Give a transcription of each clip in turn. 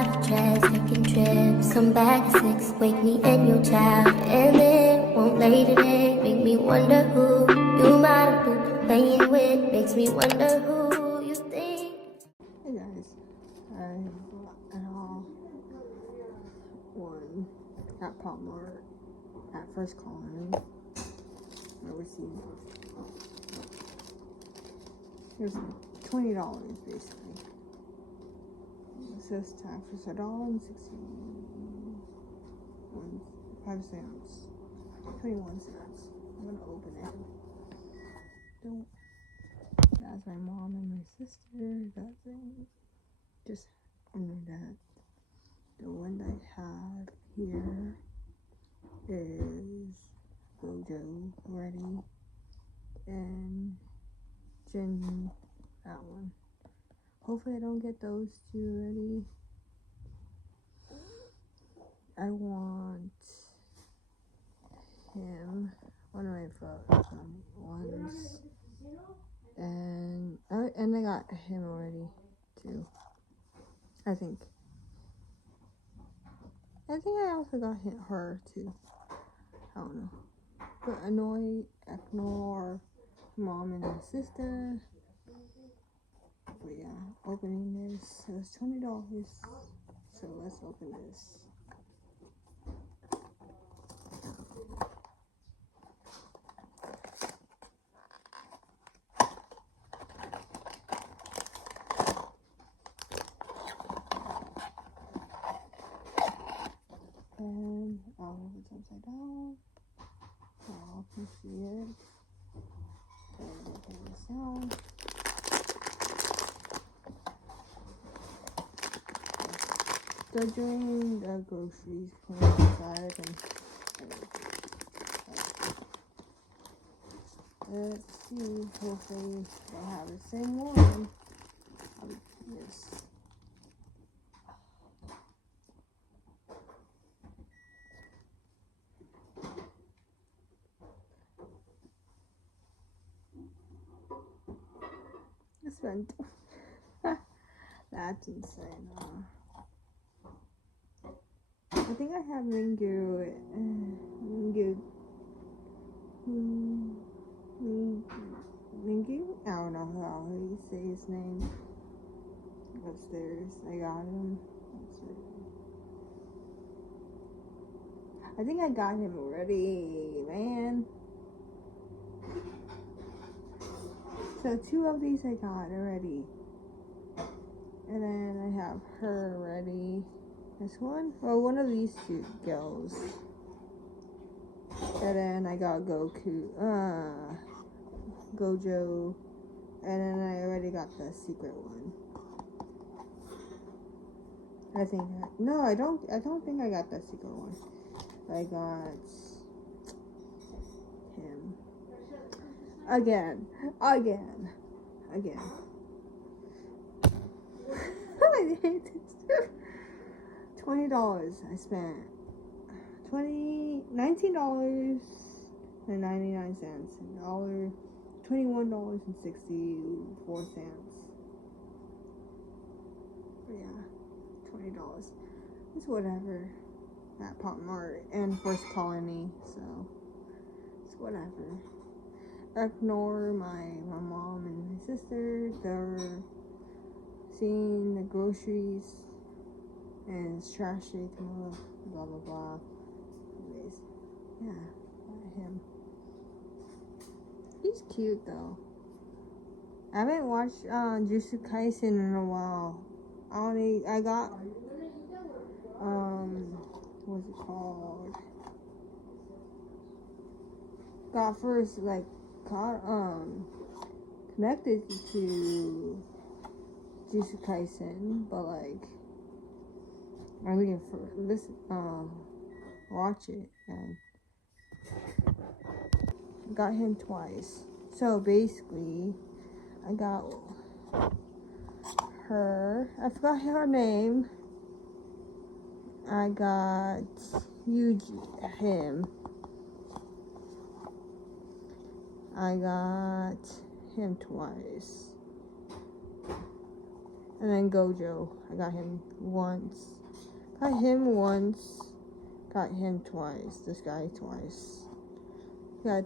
private jets, taking trips. Come back at 6, wake me and your child. And then won't lay today, make me wonder who you might have been playing with. Makes me wonder who you think. Hey guys, I bought an all one at Palmart at First Colony. I received here's $20 basically. It says tax was $1.65. 21 cents. I'm gonna open it. Don't. That's my mom and my sister. That's it. Just under that. The one I have here is Gojo already, and Jin, that one. Hopefully I don't get those two already. I want him, one of my ones, and I got him already too. I think I also got her too. I don't know. But ignore mom and my sister. But yeah, opening this. So it's $20. So let's open this. And I'll move it upside down. So y'all can see it. And open this down. So during the groceries, put it inside and let's see. Hopefully they'll have the same one. Yes. That's insane. I think I have Ringu. I don't know how you say his name. Upstairs, I got him. I think I got him already, man. So 2 of these I got already. And then I have her already. This one? Well, one of these 2 girls. And then I got Gojo. And then I already got the secret one. I think no, I don't think I got the secret one. I got him. Again. I hate this. $20 I spent. $19.99 $21.64. Yeah, $20. It's whatever. At Pop Mart and First Colony, so it's whatever. Ignore my mom and my sister. They're seeing the groceries and it's trashy tomorrow, blah blah blah. Anyways, yeah, him. He's cute though. I haven't watched Jujutsu Kaiisen in a while. I got what's it called? Got first connected to Jujutsu Kaisen, but I didn't watch it, and got him twice. So basically, I got her. I forgot her name. I got him. I got him twice. And then Gojo, I got him once. Got him once. Got him twice. This guy twice. Got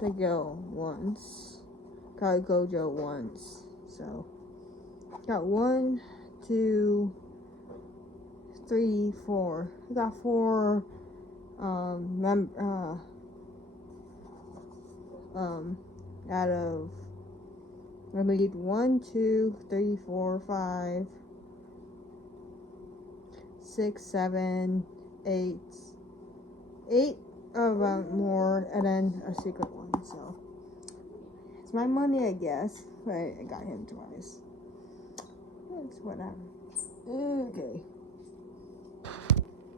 the girl once. Got Gojo once. So, got 1, 2, 3, 4. I got 4 out of, I made 1, 2, 3, 4, 5, 6, 7, 8 more, and then a secret one. So it's my money, I guess. But I got him twice. It's whatever. Okay.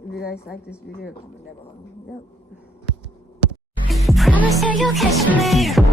If you guys like this video, comment down below. Yep. Promise you you'll catch me.